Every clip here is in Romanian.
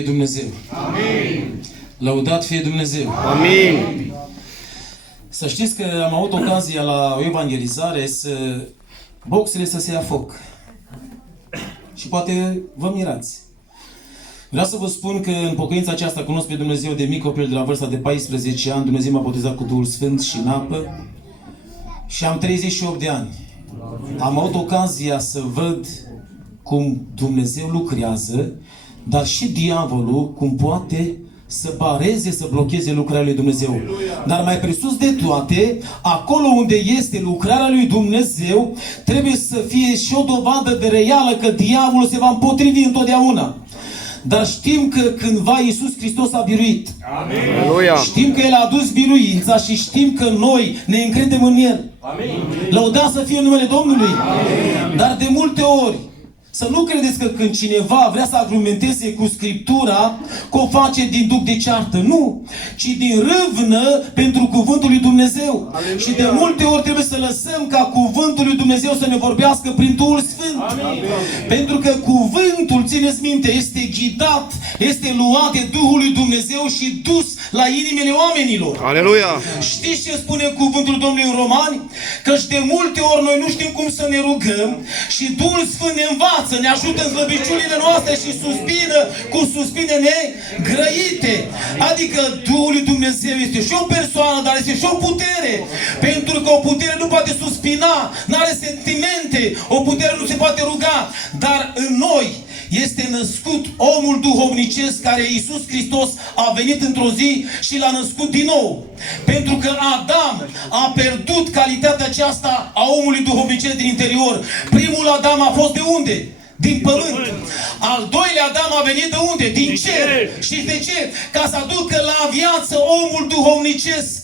fie Dumnezeu! Amin! Lăudat fie Dumnezeu! Amin! Să știți că am avut ocazia la o evangelizare să boxele să se ia foc. Și poate vă mirați. Vreau să vă spun că în pocăința aceasta cunosc pe Dumnezeu de mic copil, de la vârsta de 14 ani. Dumnezeu m-a botezat cu Duhul Sfânt și în apă. Și am 38 de ani. Am avut ocazia să văd cum Dumnezeu lucrează, dar și diavolul cum poate să bareze, să blocheze lucrarea lui Dumnezeu. Dar mai presus de toate, acolo unde este lucrarea lui Dumnezeu, trebuie să fie și o dovadă de reală că diavolul se va împotrivi întotdeauna. Dar știm că cândva Iisus Hristos a biruit. Amin. Știm că El a adus biruința și știm că noi ne încredem în El. Amin. Lăudați să fie numele Domnului. Amin. Dar de multe ori, să nu credeți că când cineva vrea să argumenteze cu Scriptura, că o face din duc de ceartă. Nu! Ci din râvnă pentru cuvântul lui Dumnezeu. Aleluia. Și de multe ori trebuie să lăsăm ca cuvântul lui Dumnezeu să ne vorbească prin Duhul Sfânt. Amin. Pentru că cuvântul, țineți minte, este ghidat, este luat de Duhul lui Dumnezeu și dus la inimile oamenilor. Aleluia! Știți ce spune cuvântul Domnului în Romani? Căci de multe ori noi nu știm cum să ne rugăm și Duhul Sfânt ne învață, ne ajută în slăbiciunile noastre și suspină cu suspine negrăite. Adică Duhul lui Dumnezeu este și o persoană, dar este și o putere. Pentru că o putere nu poate suspina, nu are sentimente, o putere nu se poate ruga. Dar în noi este născut omul duhovnicesc care Iisus Hristos a venit într-o zi și l-a născut din nou. Pentru că Adam a pierdut calitatea aceasta a omului duhovnicesc din interior. Primul Adam a fost de unde? Din pământ. Al doilea Adam a venit de unde? Din cer. Știți de ce? Ca să aducă la viață omul duhovnicesc.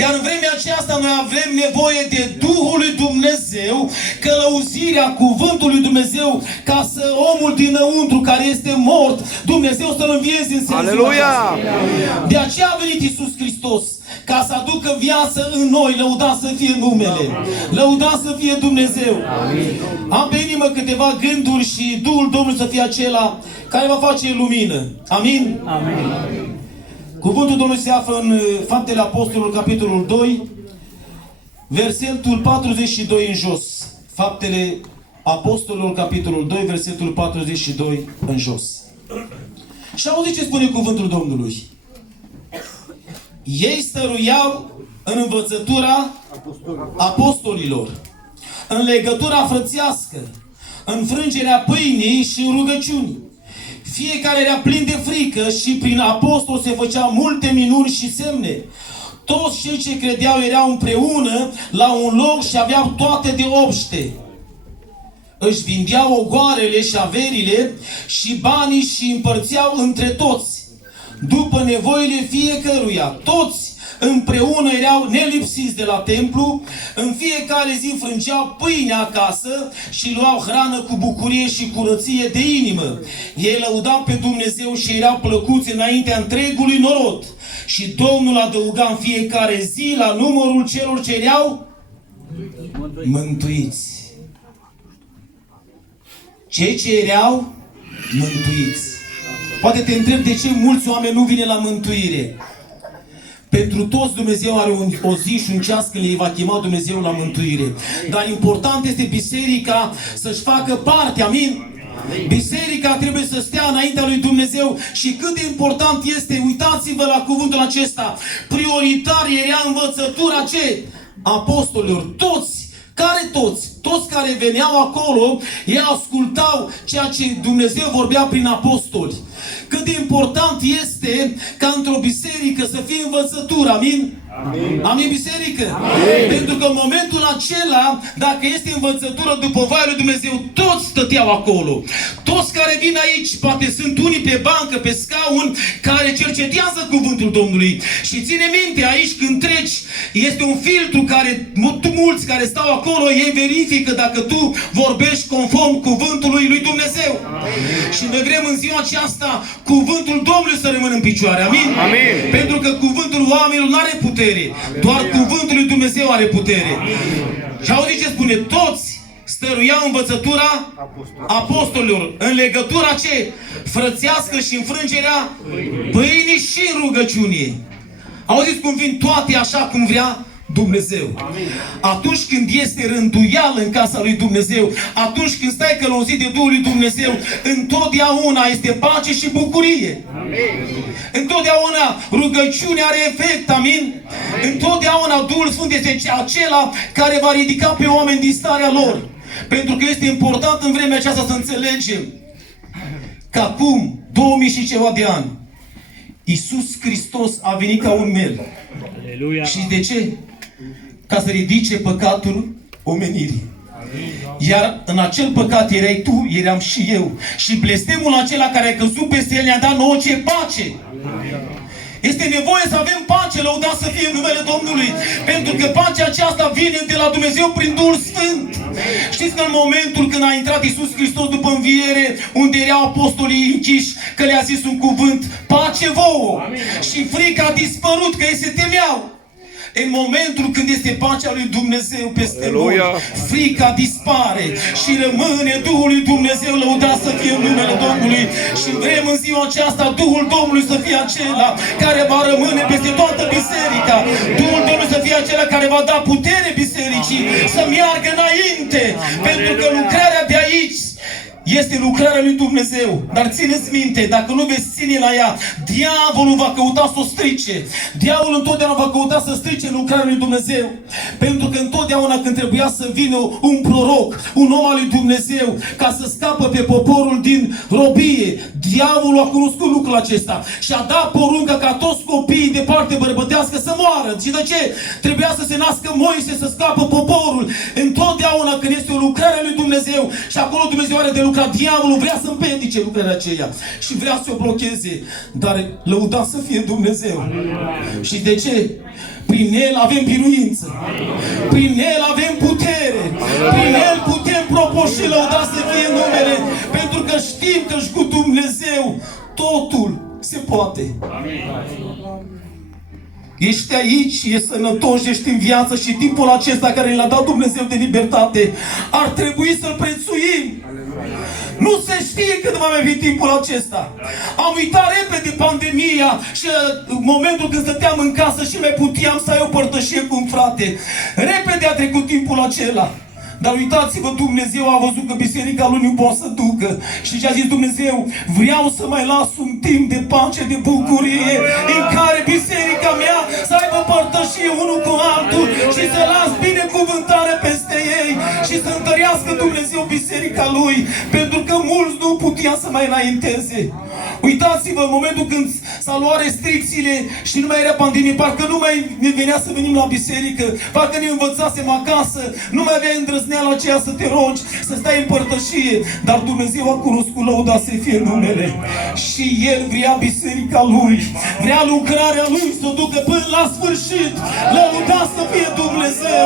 Iar în vremea aceasta noi avem nevoie de Duhul lui Dumnezeu, călăuzirea cuvântului lui Dumnezeu, ca să omul dinăuntru care este mort, Dumnezeu să-l învieze în sensul Aleluia! acesta. De aceea a venit Iisus Hristos, ca să aducă viață în noi. Lăudați să fie numele. Lăudați să fie Dumnezeu. Am pe inimă câteva gânduri și Duhul Domnului să fie acela care va face lumină. Amin? Amin. Cuvântul Domnului se află în Faptele Apostolilor, capitolul 2, versetul 42 în jos. Faptele Apostolilor, capitolul 2, versetul 42 în jos. Și auziți ce spune cuvântul Domnului. Ei stăruiau în învățătura apostolilor, în legătura frățească, în frângerea pâinii și în rugăciuni. Fiecare era plin de frică și prin apostol se făceau multe minuni și semne. Toți cei ce credeau erau împreună la un loc și aveau toate de obște. Își vindeau ogoarele și averile și banii și împărțeau între toți, după nevoile fiecăruia. Toți împreună erau nelipsiți de la templu, în fiecare zi înfrângeau pâine acasă și luau hrană cu bucurie și curăție de inimă. Ei lăudau pe Dumnezeu și erau plăcuți înaintea întregului norod. Și Domnul adăuga în fiecare zi la numărul celor ce erau mântuiți. Cei ce erau mântuiți. Poate te întreb de ce mulți oameni nu vine la mântuire. Pentru toți Dumnezeu are o zi și un ceas când îi va chema Dumnezeu la mântuire. Dar important este biserica să-și facă parte, amin? Biserica trebuie să stea înaintea lui Dumnezeu și cât de important este, uitați-vă la cuvântul acesta, prioritar era învățătura ce? Apostolilor, toți. Care toți? Toți care veneau acolo, ei ascultau ceea ce Dumnezeu vorbea prin apostoli. Cât de important este ca într-o biserică să fie învățătură, amin? Amin. Amin, biserică? Amin. Pentru că în momentul acela, dacă este învățătură după voia lui Dumnezeu, toți stăteau acolo. Toți care vin aici, poate sunt unii pe bancă, pe scaun, care cercetează cuvântul Domnului. Și ține minte, aici când treci, este un filtru care, mulți care stau acolo, ei verifică dacă tu vorbești conform cuvântului lui Dumnezeu. Amin. Și noi vrem în ziua aceasta cuvântul Domnului să rămână în picioare. Amin? Amin. Pentru că cuvântul oamenilor nu are putere. Doar cuvântul lui Dumnezeu are putere. Și auziți ce spune? Toți stăruia învățătura apostolilor în legătura ce? Frățească și înfrângerea pâinii și în rugăciune. Auziți cum vin toate așa cum vrea Dumnezeu. Atunci când este rânduială în casa lui Dumnezeu, atunci când stai călăuzit de Duhul lui Dumnezeu, întotdeauna este pace și bucurie. Întotdeauna rugăciunea are efect, amin? Întotdeauna Duhul Sfânt este acela care va ridica pe oameni din starea lor. Pentru că este important în vremea aceasta să înțelegem că acum 2000 și ceva de ani Iisus Hristos a venit ca un mel. Aleluia. Și de ce? Ca să ridice păcatul omenirii. Iar în acel păcat erai tu, eram și eu. Și blestemul acela care a căzut peste el ne-a dat nouă ce pace. Este nevoie să avem pace, lăudat să fie în numele Domnului. Pentru că pacea aceasta vine de la Dumnezeu prin Duhul Sfânt. Știți că în momentul când a intrat Iisus Hristos după înviere, unde erau apostolii închiși, că le-a zis un cuvânt, pace vouă. Și frica a dispărut, că ei se temeau. În momentul când este pacea lui Dumnezeu peste noi, frica dispare și rămâne Duhul lui Dumnezeu, lăudat să fie în numele Domnului. Și vrem în ziua aceasta Duhul Domnului să fie acela care va rămâne peste toată biserica. Duhul Domnului să fie acela care va da putere bisericii să meargă înainte. Pentru că lucrarea de aici este lucrarea lui Dumnezeu. Dar țineți minte, dacă nu veți ține la ea, diavolul va căuta să o strice. Diavolul întotdeauna va căuta să strice lucrarea lui Dumnezeu. Pentru că întotdeauna când trebuia să vină un proroc, un om al lui Dumnezeu, ca să scapă pe poporul din robie, diavolul a cunoscut lucrul acesta și a dat poruncă ca toți copiii de parte bărbătească să moară. Și de ce? Trebuia să se nască Moise, să scapă poporul. Întotdeauna când este o lucrare a lui Dumnezeu și acolo Dumnezeu are de lucrat, diavolul vrea să împiedice lucrarea aceea și vrea să o blocheze. Dar lăudat să fie Dumnezeu. Și de ce? Prin El avem biruință. Prin El avem putere. Prin El putem propăși, lăudat să fie numele. Pentru că știm că și cu Dumnezeu totul se poate. Ești aici, ești sănătos, ești în viață și timpul acesta care l-a dat Dumnezeu de libertate ar trebui să-l prețuim. Nu se știe când va mai fi timpul acesta. Am uitat repede pandemia și momentul când stăteam în casă și mai puteam să ai o părtășie cu un frate. Repede a trecut timpul acela. Dar uitați-vă, Dumnezeu a văzut că biserica lui nu poate să ducă. Și ce a zis Dumnezeu? Vreau să mai las un timp de pace, de bucurie, în care biserica mea să aibă părtășie unul cu altul și să las binecuvântare peste ei și să întărească Dumnezeu biserica lui, pentru că mulți nu putea să mai înainteze. Uitați-vă, în momentul când s-a luat restricțiile și nu mai era pandemie, parcă nu mai ne venea să venim la biserică, parcă ne învățasem acasă, nu mai aveai îndrăzneala aceea să te rogi, să stai în părtășie. Dar Dumnezeu a cunoscut, lăudat să fie numele. Și El vrea biserica Lui, vrea lucrarea Lui să o ducă până la sfârșit. Lăudat să fie Dumnezeu,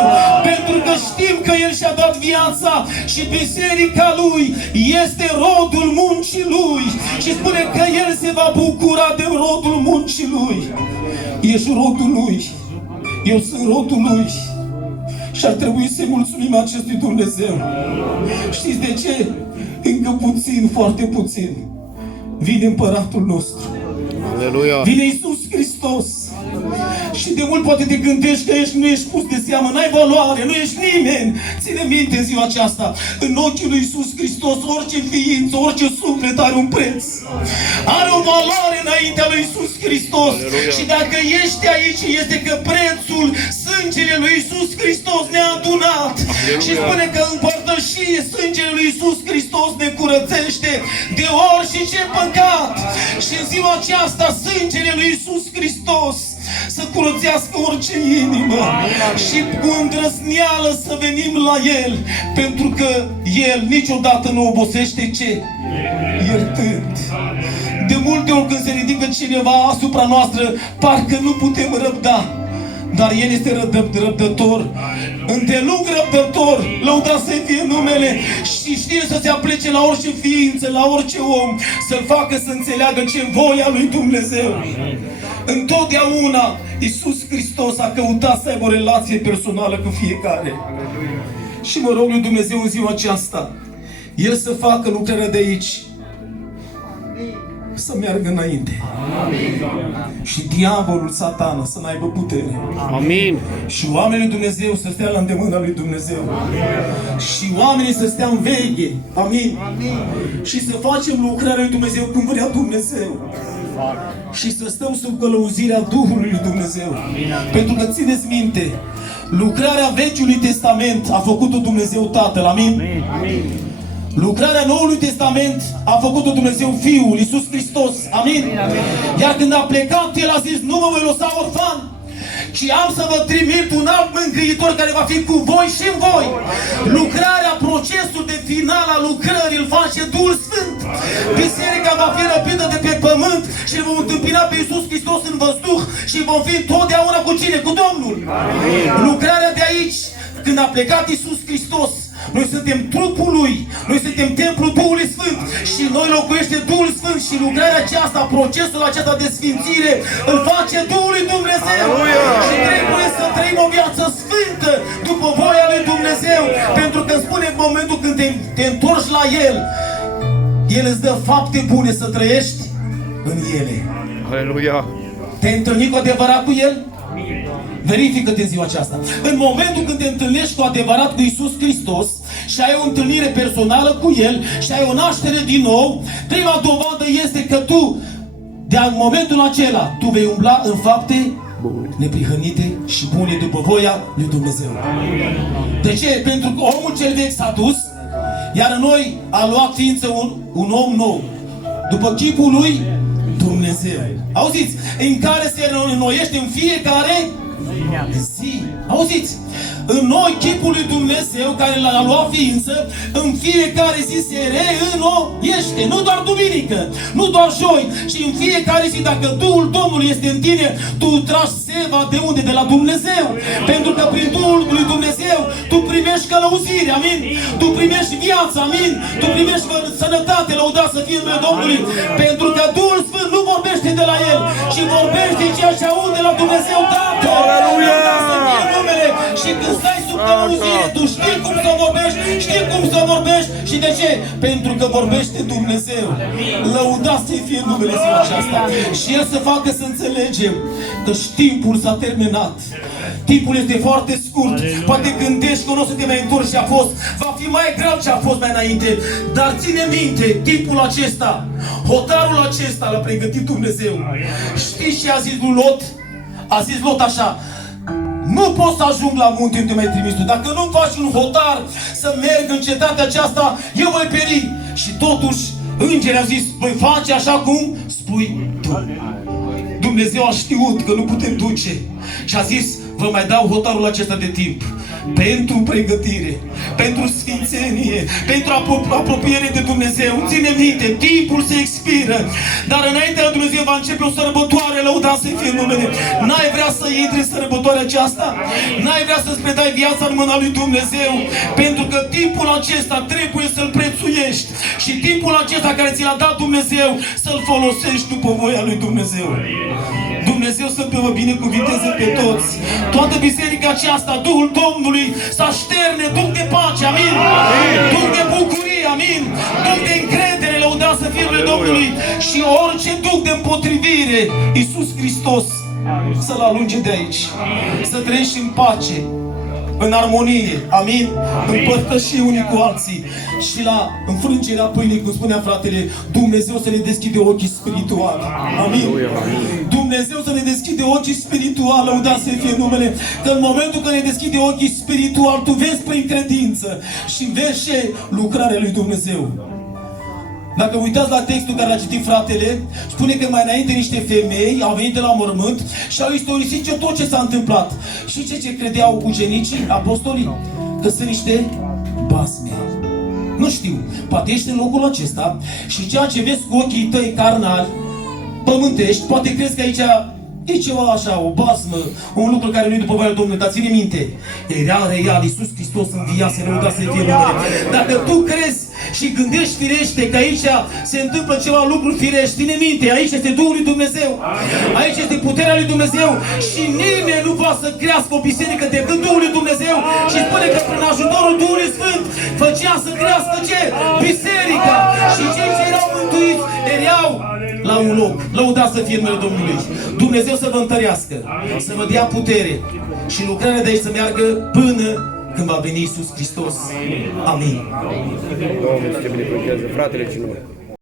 pentru că știm că El și-a dat viața și biserica Lui este rodul muncii Lui. Și spune că El se va bucura de rodul muncii Lui. Ești rodul Lui. Eu sunt rodul Lui. Și ar trebui să-i mulțumim acestui Dumnezeu. Știți de ce? Încă puțin, foarte puțin, vine Împăratul nostru. Aleluia. Vine Iisus Hristos. Și de mult poate te gândești că nu ești pus de seamă, n-ai valoare, nu ești nimeni. Ține minte în ziua aceasta, în ochii lui Iisus Hristos, orice ființă, orice suflet are un preț. Are o valoare înaintea lui Iisus Hristos. Aleluia. Și dacă ești aici, este că prețul, sângele lui Iisus Hristos ne-a adunat. Aleluia. Și spune că în părtășie sângele lui Iisus Hristos ne curățește de orice păcat. Și în ziua aceasta sângele lui Iisus Hristos să curățească orice inimă și cu îndrăzneală să venim la El, pentru că El niciodată nu obosește ce? Iertând. De multe ori când se ridică cineva asupra noastră, parcă nu putem răbda. Dar El este răbdător, îndelung răbdător, lăudat să fie numele, și știe să se aplece la orice ființă, la orice om, să-l facă să înțeleagă ce voia lui Dumnezeu. Întotdeauna Iisus Hristos a căutat să aibă o relație personală cu fiecare. Și mă rog lui Dumnezeu în ziua aceasta, El să facă lucrarea de aici să meargă înainte. Și diavolul, satana, să n-aibă putere. Amin. Și oamenii lui Dumnezeu să stea la îndemâna lui Dumnezeu. Și oamenii să stea în veche. Amin. Și să facem lucrarea lui Dumnezeu cum vrea Dumnezeu. Și să stăm sub călăuzirea Duhului lui Dumnezeu. Pentru că țineți minte, lucrarea Vechiului Testament a făcut-o Dumnezeu Tatăl. Amin. Lucrarea Noului Testament a făcut-o Dumnezeu Fiul, Iisus Hristos. Amin. Iar când a plecat, El a zis, nu mă voi lăsa orfan, ci am să vă trimit un alt mângâitor care va fi cu voi și în voi. Lucrarea, procesul de final a lucrării îl face Duhul Sfânt. Biserica va fi răpită de pe pământ și îl vom întâmpina pe Iisus Hristos în văzduh și vom fi totdeauna cu cine? Cu Domnul. Lucrarea de aici, când a plecat Iisus Hristos, noi suntem trupul Lui, noi suntem templul Duhului Sfânt și noi locuiește Duhul Sfânt și lucrarea aceasta, procesul acesta de sfințire îl face Duhul lui Dumnezeu. Și trebuie să trăim o viață sfântă după voia lui Dumnezeu, pentru că spune în momentul când te întorci la El, El îți dă fapte bune să trăiești în ele. Aleluia. Te-ai întâlnit cu adevărat cu El? Verifică-te în ziua aceasta. În momentul când te întâlnești cu adevărat cu Iisus Hristos și ai o întâlnire personală cu El și ai o naștere din nou, prima dovadă este că tu, de-a momentul acela, tu vei umbla în fapte neprihănite și bune după voia lui Dumnezeu. De ce? Pentru că omul cel vechi s-a dus, iar în noi a luat ființă un om nou, după chipul lui Dumnezeu. Auziți? În care se înnoiește în fiecare zi. Auziți? În noi chipul lui Dumnezeu care l-a luat ființă, în fiecare zi se reînnoiește. Nu doar duminică, nu doar joi, ci în fiecare zi. Dacă Duhul Domnului este în tine, tu tragi seva de unde? De la Dumnezeu. Pentru că prin Duhul lui Dumnezeu tu primești călăuzire, amin? Tu primești viață, amin? Tu primești sănătate, lăudat să fie numele Domnului. Pentru că Duhul Sfânt nu vorbește de la El, ci vorbește ceea ce aude la Dumnezeu Tatăl. Aleluia! Și când stai sub călăuzire, tu știi cum să vorbești, știi cum să vorbești. Și de ce? Pentru că vorbește Dumnezeu. Lăudați să fie numele ziua aceasta. Și El să facă să înțelegem că timpul s-a terminat. Timpul este foarte scurt. Poate gândești că nu o să te mai întorci ce a fost. Va fi mai grav ce a fost mai înainte. Dar ține minte, timpul acesta, hotarul acesta l-a pregătit Dumnezeu. Știți ce a zis lui Lot? A zis Lot așa: nu pot să ajung la munte unde m-ai trimis tu. Dacă nu-mi faci un hotar să merg în cetatea aceasta, eu voi peri. Și totuși, îngerii au zis: voi face așa cum spui tu. Dumnezeu a știut că nu putem duce și a zis: vă mai dau hotarul acesta de timp pentru pregătire, pentru sfințenie, pentru apropiere de Dumnezeu. Ține minte, timpul se expiră, dar înainte de Dumnezeu va începe o sărbătoare, lăudat să fie numele. N-ai vrea să intri în sărbătoarea aceasta? N-ai vrea să-ți predai viața în mâna lui Dumnezeu? Pentru că timpul acesta trebuie să-l prețuiești și timpul acesta care ți l-a dat Dumnezeu să-l folosești după voia lui Dumnezeu. Dumnezeu să vă binecuvinteze pe toți. Toată biserica aceasta, Duhul Domnului să așterne Duh de pace, amin? Duh de bucurie, amin? Duh de încredere, lăudat să fie numele Domnului. Și orice Duh de împotrivire, Iisus Hristos să-l alunge de aici. Să trăiești în pace, în armonie, amin? Împărtășii unii cu alții. Și la înfrângerea pâinii, cum spunea fratele, Dumnezeu să ne deschide ochii spirituali, amin? Dumnezeu să ne deschide ochii spirituali, lăudat să fie numele. Că în momentul când ne deschide ochii spirituali, tu vezi prin credință și vezi și lucrarea lui Dumnezeu. Dacă uitați la textul care l-a citit fratele, spune că mai înainte niște femei au venit de la mormânt și au istorisit tot ce s-a întâmplat. Și ce credeau ucenicii, apostolii? Că sunt niște basme. Nu știu, poate ești în locul acesta și ceea ce vezi cu ochii tăi carnali, pământești, poate crezi că aici e ceva așa, o basmă, un lucru care nu-i după voia Domnului, dar ține minte, era real, Iisus Hristos înviase, lăudat să fie numele. Dacă tu crezi și gândești firește că aici se întâmplă ceva lucruri firești, ține minte, aici este Duhul lui Dumnezeu, aici este puterea lui Dumnezeu și nimeni nu poate să crească o biserică decât Duhul lui Dumnezeu și spune că prin ajutorul Duhului Sfânt făcea să crească ce? Biserica! Și cei ce erau mântuiți erau la un loc. Lăudați să fie numele Domnului. Dumnezeu să vă întărească, să vă dea putere și lucrarea de aici să meargă până când va veni Iisus Hristos. Amin. Domnul să te binecuvânteze, fratele Cinuc.